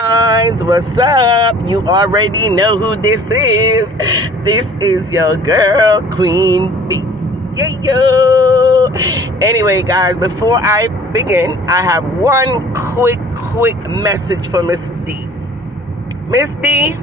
Guys, what's up? You already know who this is. This is your girl, Queen B. Yo. Anyway, guys, before I begin, I have one quick message for Miss D. Miss D,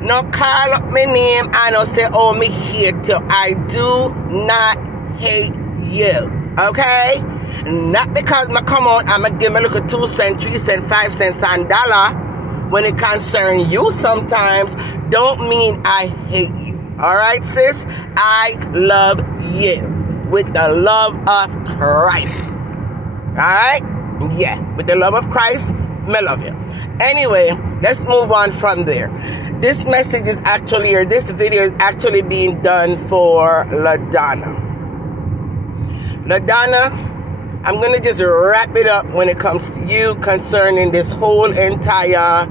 no call up my name and no say, oh, me hate you. I do not hate you. Okay? Not because I come out and I give me a little 2 cents, 3 cents, 5 cents, and dollar. When it concerns you sometimes, don't mean I hate you. Alright, sis? I love you with the love of Christ. Alright? Yeah, with the love of Christ, I love you. Anyway, let's move on from there. This message is actually, or this video is actually being done for Ladonna. Ladonna, I'm going to just wrap it up when it comes to you concerning this whole entire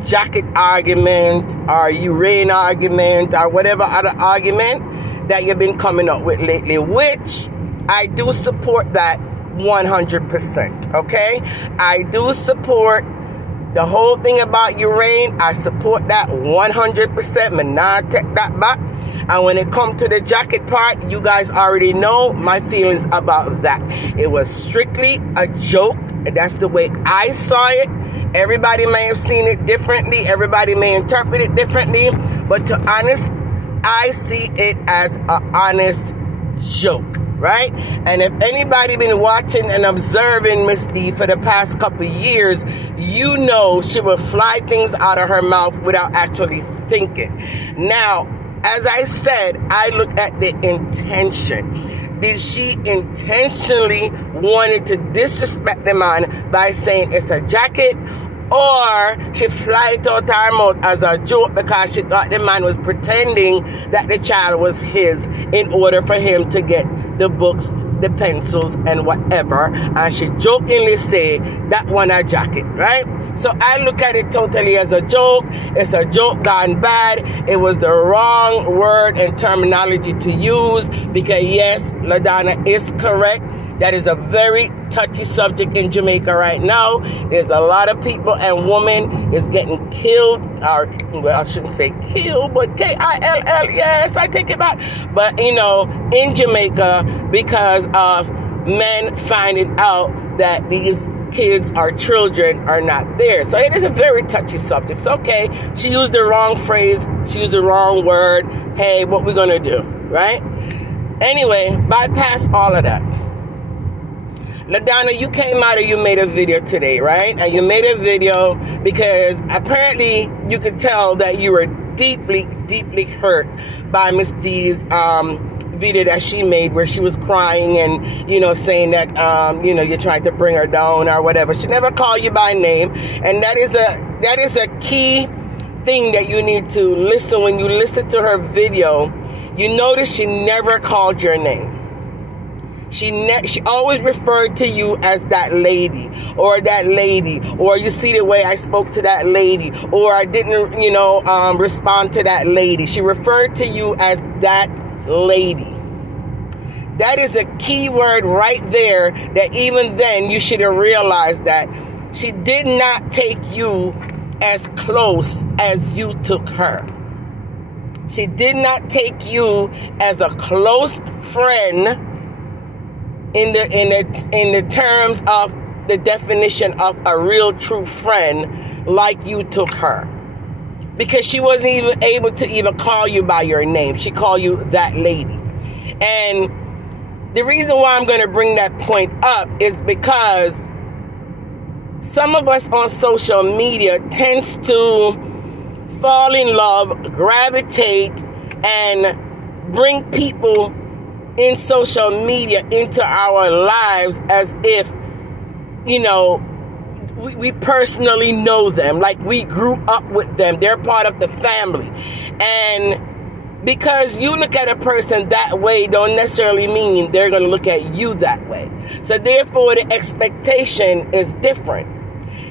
jacket argument or Uranus argument or whatever other argument that you've been coming up with lately, which I do support that 100%, okay? I do support the whole thing about Uranus. I support that 100%. I'm not take that back. And when it comes to the jacket part, you guys already know my feelings about that. It was strictly a joke. That's the way I saw it. Everybody may have seen it differently. Everybody may interpret it differently. But to honest, I see it as an honest joke, right? And if anybody been watching and observing Miss D for the past couple years, you know she will fly things out of her mouth without actually thinking. Now, as I said, I look at the intention. Did she intentionally wanted to disrespect the man by saying it's a jacket, or she fly it out her mouth as a joke because she thought the man was pretending that the child was his in order for him to get the books, the pencils, and whatever, and she jokingly say that one a jacket, right? So I look at it totally as a joke. It's a joke gone bad. It was the wrong word and terminology to use because, yes, Ladonna is correct. That is a very touchy subject in Jamaica right now. There's a lot of people and women is getting killed, or, well, I shouldn't say killed, but K-I-L-L, yes, I take it back. But, you know, in Jamaica because of men finding out that these kids or children are not there. So it is a very touchy subject. So, okay, she used the wrong phrase. She used the wrong word. Hey, what we gonna do, right? Anyway, bypass all of that. Ladonna, you came out and you made a video today, right? And you made a video because apparently you could tell that you were deeply hurt by Miss D's video that she made where she was crying and, you know, saying that, you know, you're trying to bring her down or whatever. She never called you by name. And that is a key thing that you need to listen. When you listen to her video, you notice she never called your name. She always referred to you as that lady, or you see the way I spoke to that lady, or I didn't, you know, respond to that lady. She referred to you as that lady. That is a key word right there that even then you should have realized that she did not take you as close as you took her. She did not take you as a close friend in the terms of the definition of a real true friend like you took her. Because she wasn't even able to even call you by your name. She called you that lady. And the reason why I'm going to bring that point up is because some of us on social media tends to fall in love, gravitate, and bring people in social media into our lives as if, you know, we personally know them, like we grew up with them. They're part of the family. And because you look at a person that way don't necessarily mean they're going to look at you that way. So therefore, the expectation is different.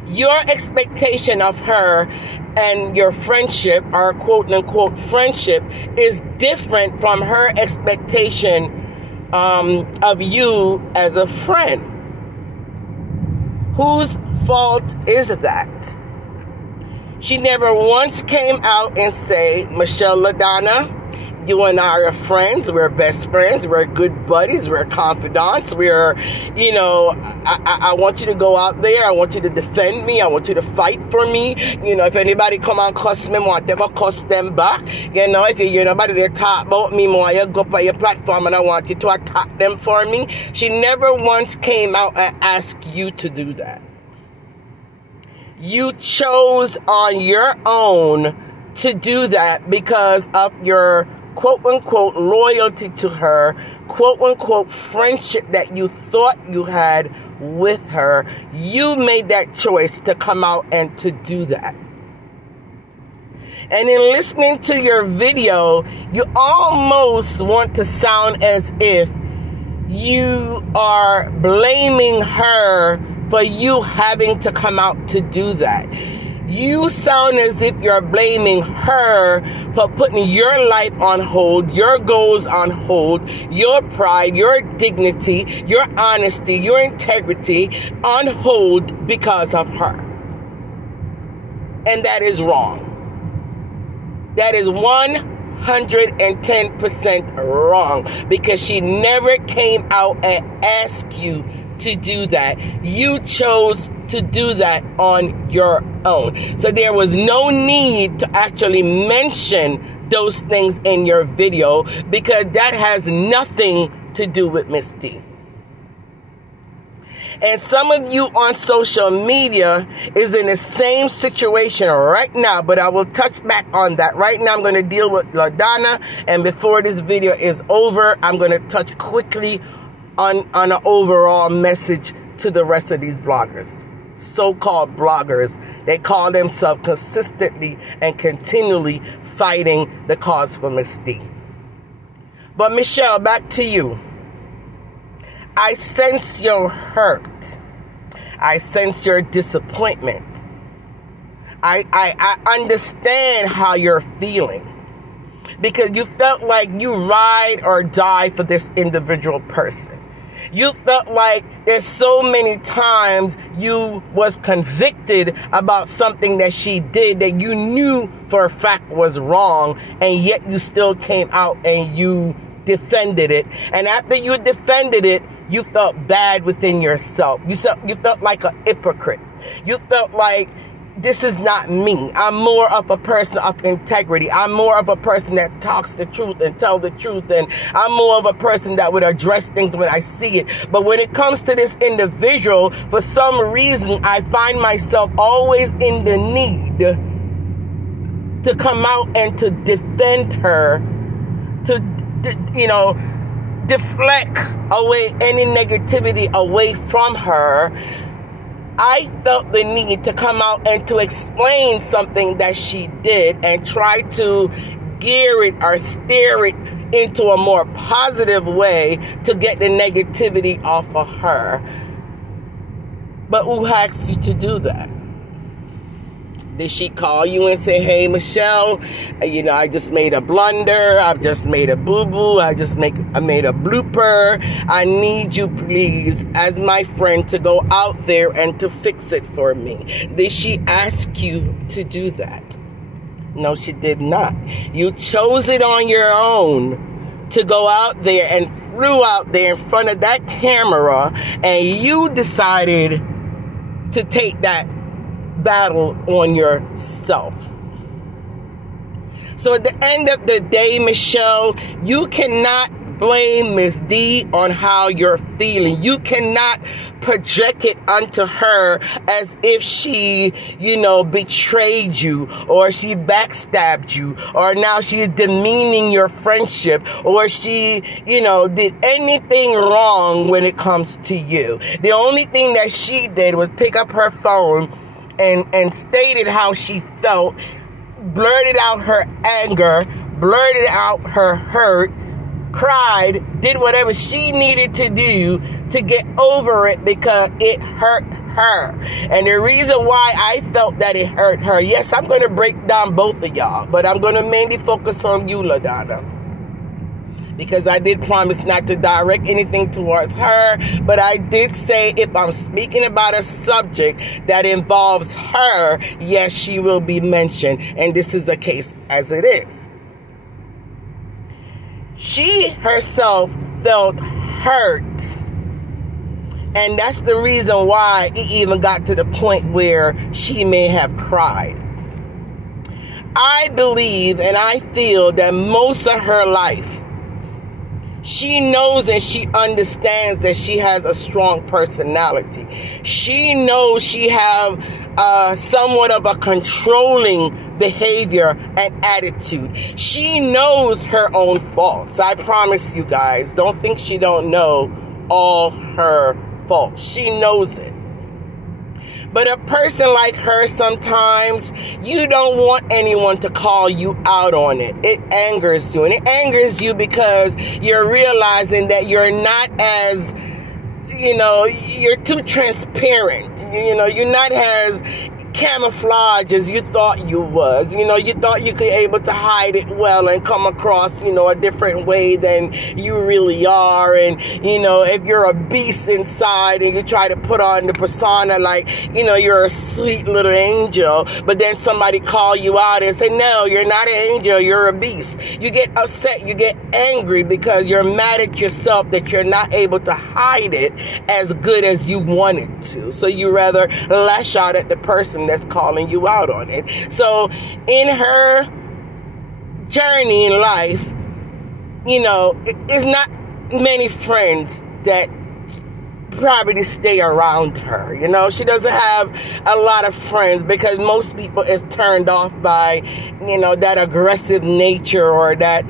Your expectation of her and your friendship, or quote-unquote friendship, is different from her expectation of you as a friend. Whose fault is that? She never once came out and say, Michelle Ladonna, you and I are friends. We're best friends. We're good buddies. We're confidants. We're, I want you to go out there. I want you to defend me. I want you to fight for me. If anybody come and cuss me, want to go cuss them back. If you're nobody to talk about me more, you go up on your platform and I want you to attack them for me. She never once came out and asked you to do that. You chose on your own to do that because of your quote-unquote loyalty to her, quote-unquote friendship that you thought you had with her. You made that choice to come out and to do that. And in listening to your video, you almost want to sound as if you are blaming her for you having to come out to do that. You sound as if you're blaming her for putting your life on hold, your goals on hold, your pride, your dignity, your honesty, your integrity on hold because of her. And that is wrong. That is 110% wrong, because she never came out and asked you to do that. You chose to do that on your own. So there was no need to actually mention those things in your video, because that has nothing to do with Miss D. And some of you on social media is in the same situation right now, but I will touch back on that. Right now I'm going to deal with Ladonna, and before this video is over, I'm going to touch quickly on an overall message to the rest of these bloggers. So-called bloggers. They call themselves consistently and continually fighting the cause for Miss D. But Michelle, back to you. I sense your hurt. I sense your disappointment. I understand how you're feeling, because you felt like you ride or die for this individual person. You felt like there's so many times you was convicted about something that she did that you knew for a fact was wrong, and yet you still came out and you defended it. And after you defended it, you felt bad within yourself. You felt like a hypocrite. You felt like, this is not me. I'm more of a person of integrity. I'm more of a person that talks the truth and tell the truth. And I'm more of a person that would address things when I see it. But when it comes to this individual, for some reason, I find myself always in the need to come out and to defend her, to, deflect away any negativity away from her. I felt the need to come out and to explain something that she did and try to gear it or steer it into a more positive way to get the negativity off of her. But who asked you to do that? Did she call you and say, hey, Michelle, I just made a blunder. I've just made a boo-boo. I made a blooper. I need you, please, as my friend, to go out there and to fix it for me. Did she ask you to do that? No, she did not. You chose it on your own to go out there and flew out there in front of that camera, and you decided to take that battle on yourself. So at the end of the day, Michelle, you cannot blame Miss D on how you're feeling. You cannot project it onto her as if she, betrayed you, or she backstabbed you, or now she's demeaning your friendship, or she, did anything wrong when it comes to you. The only thing that she did was pick up her phone and stated how she felt, blurted out her anger, blurted out her hurt, cried, did whatever she needed to do to get over it because it hurt her. And the reason why I felt that it hurt her, yes, I'm going to break down both of y'all, but I'm going to mainly focus on you, Ladonna. because I did promise not to direct anything towards her, but I did say if I'm speaking about a subject that involves her, yes, she will be mentioned, and this is the case as it is. She herself felt hurt, and that's the reason why it even got to the point where she may have cried. I believe and I feel that most of her life, she knows and she understands that she has a strong personality. She knows she have somewhat of a controlling behavior and attitude. She knows her own faults. I promise you guys, don't think she don't know all her faults. She knows it. But a person like her, sometimes you don't want anyone to call you out on it. It angers you. And it angers you because you're realizing that you're not as, you're too transparent. You're not as camouflage as you thought you was. You thought you could able to hide it well and come across, a different way than you really are. And, if you're a beast inside and you try to put on the persona like, you're a sweet little angel, but then somebody call you out and say, no, you're not an angel, you're a beast. You get upset, you get angry because you're mad at yourself that you're not able to hide it as good as you wanted to. So you rather lash out at the person that's calling you out on it. So in her journey in life, it's not many friends that probably stay around her. She doesn't have a lot of friends because most people is turned off by, that aggressive nature or that,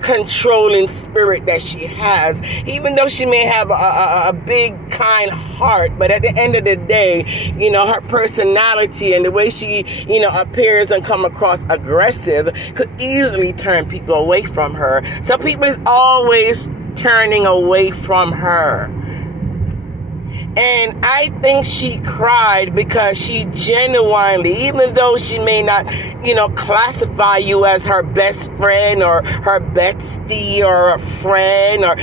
controlling spirit that she has. Even though she may have a big, kind heart, but at the end of the day, her personality and the way she, appears and come across aggressive could easily turn people away from her. So people is always turning away from her. And I think she cried because she genuinely, even though she may not, classify you as her best friend or her bestie or a friend or,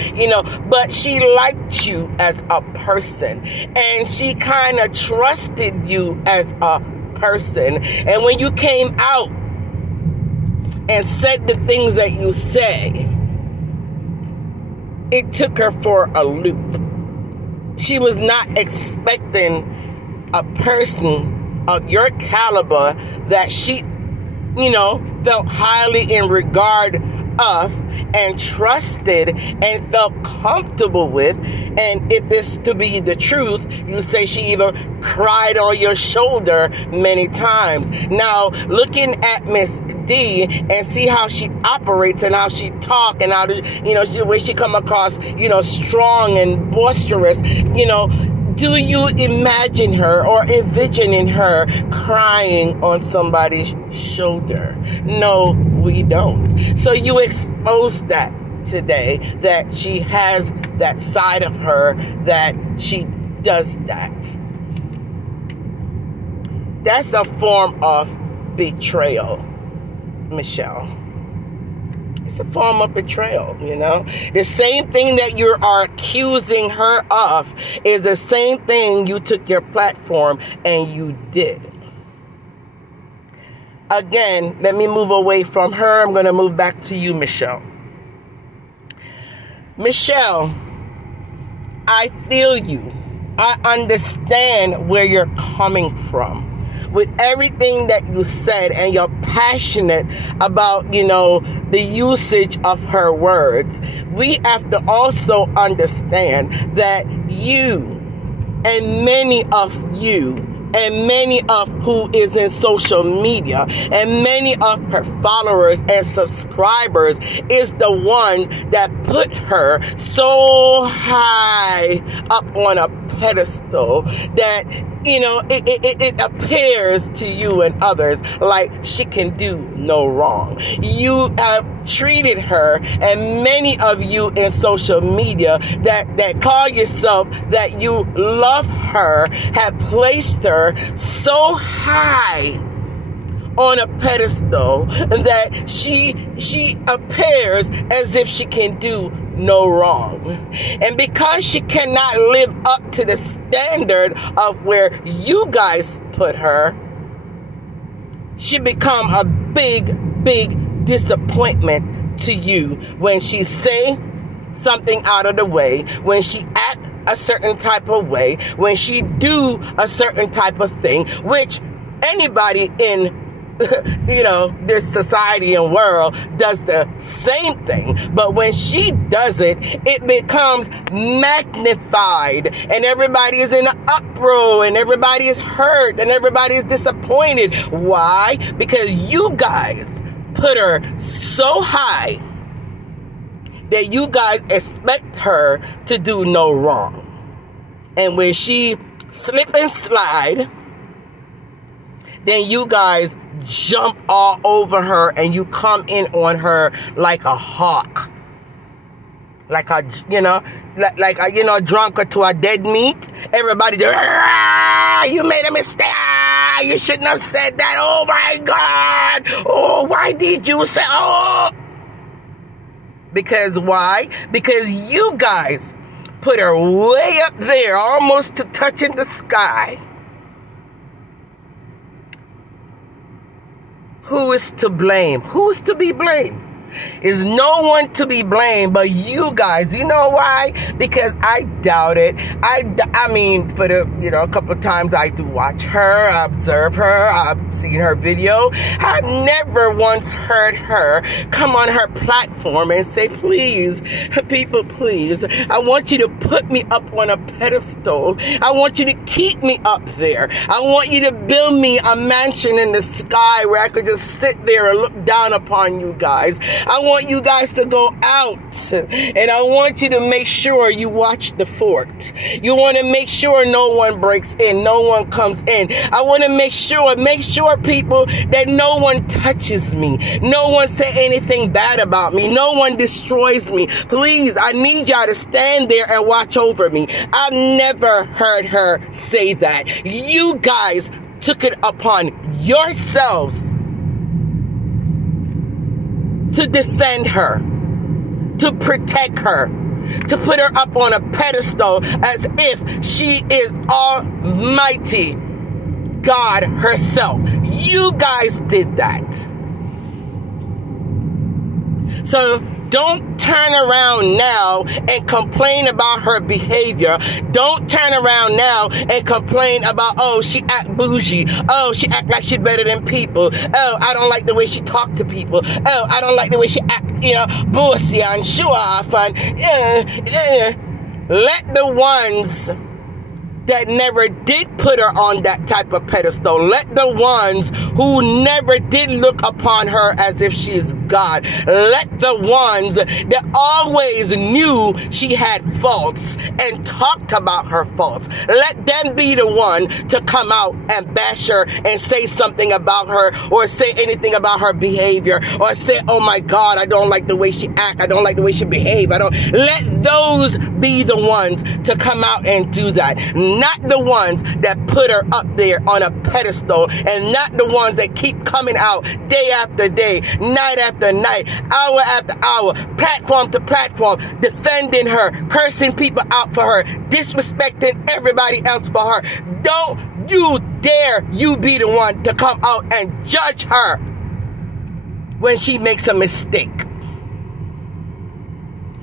but she liked you as a person. And she kind of trusted you as a person. And when you came out and said the things that you say, it took her for a loop. She was not expecting a person of your caliber that she, felt highly in regard of and trusted and felt comfortable with. And if it's to be the truth, you say she even cried on your shoulder many times. Now, looking at Miss D and see how she operates and how she talk and how, the way she come across, strong and boisterous, do you imagine her or envisioning her crying on somebody's shoulder? No, we don't. So you expose that today, that she has that side of her, that she does that. That's a form of betrayal, Michelle. It's a form of betrayal, The same thing that you are accusing her of is the same thing you took your platform and you did. Again, let me move away from her. I'm going to move back to you, Michelle. Michelle, I feel you. I understand where you're coming from. With everything that you said, and you're passionate about, the usage of her words, we have to also understand that you and many of you and many of who is in social media and many of her followers and subscribers is the one that put her so high up on a pedestal that it appears to you and others like she can do no wrong. You have treated her, and many of you in social media that call yourself that you love her, have placed her so high on a pedestal that she appears as if she can do no wrong. And because she cannot live up to the standard of where you guys put her, she become a big disappointment to you when she say something out of the way, when she act a certain type of way, when she do a certain type of thing, which anybody in this society and world does the same thing. But when she does it, it becomes magnified, and everybody is in an uproar, and everybody is hurt, and everybody is disappointed. Why? Because you guys put her so high that you guys expect her to do no wrong. And when she slip and slide, then you guys jump all over her and you come in on her like a hawk. Like a, drunker to a dead meat. Everybody just, you made a mistake. You shouldn't have said that. Oh my God. Oh, why did you say, oh? Because why? Because you guys put her way up there, almost to touching the sky. Who is to blame? Who's to be blamed? Is no one to be blamed but you guys. You know why? Because I doubt it. I mean, for the, a couple of times I do watch her, observe her, I've seen her video. I've never once heard her come on her platform and say, please, people, please, I want you to put me up on a pedestal. I want you to keep me up there. I want you to build me a mansion in the sky where I could just sit there and look down upon you guys. I want you guys to go out, and I want you to make sure you watch the fort. You want to make sure no one breaks in, no one comes in. I want to make sure people, that no one touches me. No one say anything bad about me. No one destroys me. Please, I need y'all to stand there and watch over me. I've never heard her say that. You guys took it upon yourselves to defend her, to protect her, to put her up on a pedestal as if she is Almighty God herself. You guys did that. So don't turn around now and complain about her behavior. Don't turn around now and complain about, oh, she act bougie. Oh, she act like she's better than people. Oh, I don't like the way she talk to people. Oh, I don't like the way she act, bossy and show off. And let the ones that never did put her on that type of pedestal, let the ones who never did look upon her as if she is God, let the ones that always knew she had faults and talked about her faults, let them be the one to come out and bash her and say something about her, or say anything about her behavior, or say, oh my God, I don't like the way she act, I don't like the way she behave. Let those be the ones to come out and do that. Not the ones that put her up there on a pedestal, and not the ones that keep coming out day after day, night after night, hour after hour, platform to platform, defending her, cursing people out for her, disrespecting everybody else for her. Don't you dare you be the one to come out and judge her when she makes a mistake.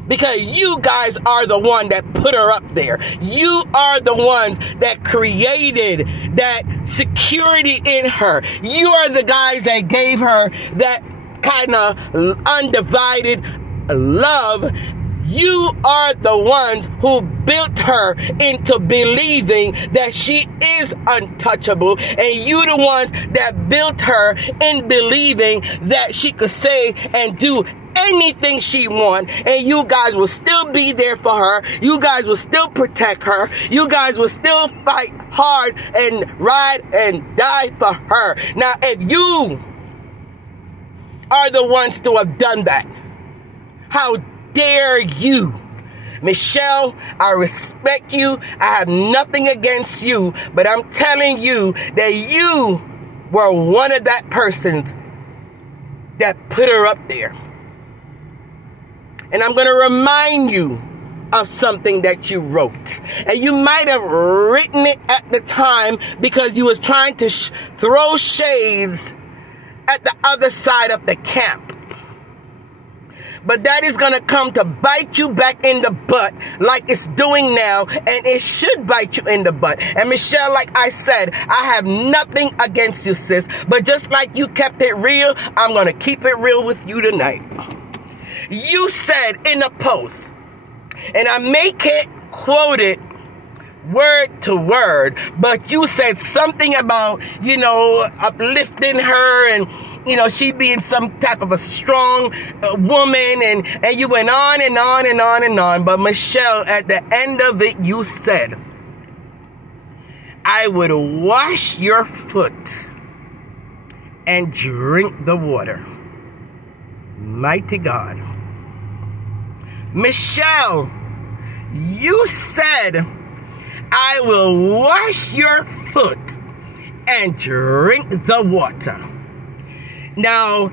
Because you guys are the one that put her up there. You are the ones that created that security in her. You are the guys that gave her that kind of undivided love. You are the ones who built her into believing that she is untouchable. And you the ones that built her in believing that she could say and do anything she wants, and you guys will still be there for her. You guys will still protect her. You guys will still fight hard and ride and die for her. Now, if you are the ones to have done that, how dare you? Michelle, I respect you. I have nothing against you, but I'm telling you that you were one of that persons that put her up there. And I'm going to remind you of something that you wrote. And you might have written it at the time because you was trying to throw shades at the other side of the camp. But that is going to come to bite you back in the butt like it's doing now, and it should bite you in the butt. And Michelle, like I said, I have nothing against you, sis. But just like you kept it real, I'm going to keep it real with you tonight. You said in a post, and I may can't quote it word to word, but you said something about, you know, uplifting her and, you know, she being some type of a strong woman, and you went on and on and on and on. But Michelle, at the end of it, you said, I would wash your foot and drink the water. Mighty God. Michelle, you said, I will wash your foot and drink the water. Now,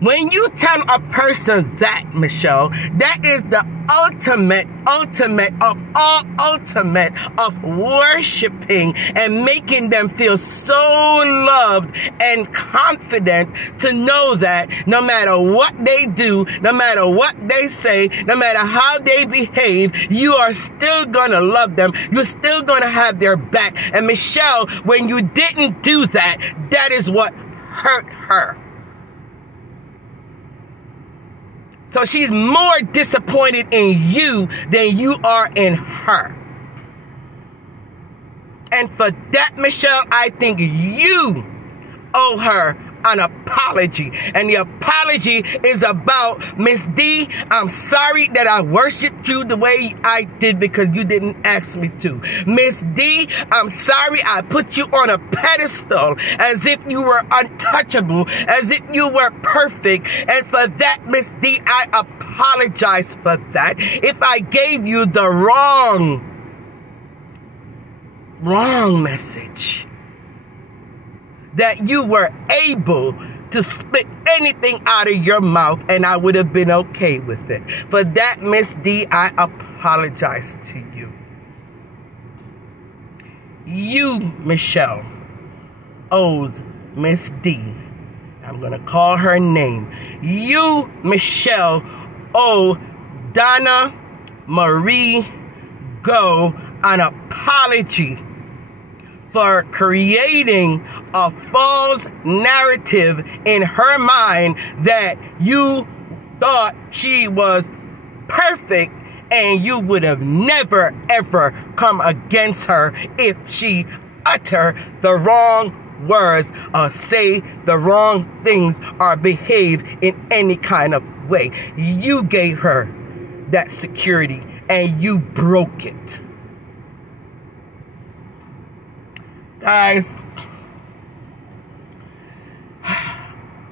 when you tell a person that, Michelle, that is the ultimate of worshiping and making them feel so loved and confident to know that no matter what they do, no matter what they say, no matter how they behave, you are still gonna love them. You're still gonna have their back. And Michelle, when you didn't do that, that is what hurt her. So she's more disappointed in you than you are in her. And for that, Michelle, I think you owe her an apology. And the apology is about, Miss D, I'm sorry that I worshipped you the way I did because you didn't ask me to. Miss D, I'm sorry I put you on a pedestal as if you were untouchable, as if you were perfect. And for that, Miss D, I apologize for that. If I gave you the wrong message, that you were able to spit anything out of your mouth and I would have been okay with it. For that, Miss D, I apologize to you. You, Michelle, owes Miss D, I'm going to call her name. You, Michelle, owe Donna Marie Go an apology for creating a false narrative in her mind that you thought she was perfect, and you would have never ever come against her if she utter the wrong words or say the wrong things or behave in any kind of way. You gave her that security and you broke it. Guys,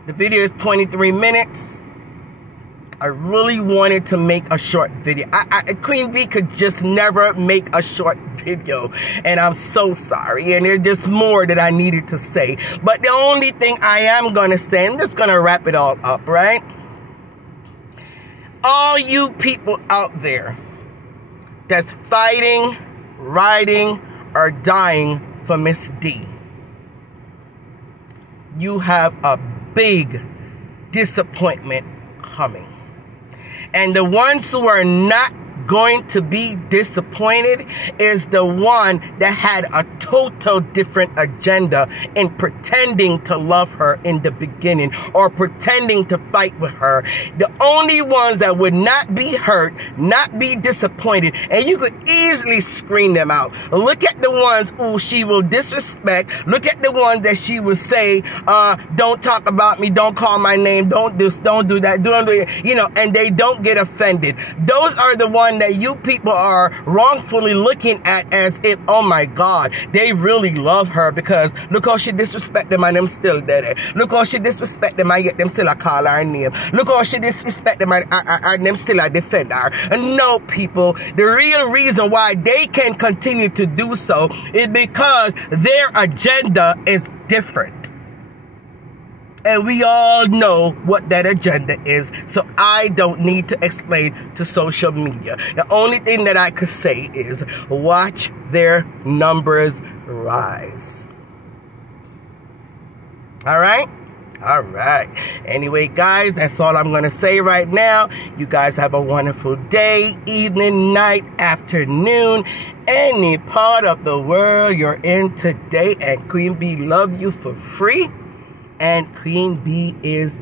the video is 23 minutes. I really wanted to make a short video. Queen Bee could just never make a short video. And I'm so sorry. And there's just more that I needed to say. But the only thing I am going to say, I'm just going to wrap it all up, right? All you people out there that's fighting, riding, or dying for Miss D, you have a big disappointment coming. And the ones who are not going to be disappointed is the one that had a total different agenda in pretending to love her in the beginning or pretending to fight with her. The only ones that would not be hurt, not be disappointed, and you could easily screen them out. Look at the ones who she will disrespect. Look at the ones that she will say, don't talk about me, don't call my name, don't do this, don't do that, don't do it, you know, and they don't get offended. Those are the ones that you people are wrongfully looking at as if, oh my God, they really love her because look how she disrespected my name still there. Look how she disrespected my yet them still I call her name. Look how she disrespected my them still I defend her. And no, people, the real reason why they can continue to do so is because their agenda is different. And we all know what that agenda is. So I don't need to explain to social media. The only thing that I could say is watch their numbers rise. All right? All right. Anyway, guys, that's all I'm going to say right now. You guys have a wonderful day, evening, night, afternoon, any part of the world you're in today. And Queen Bee love you for free. And Queen Bee is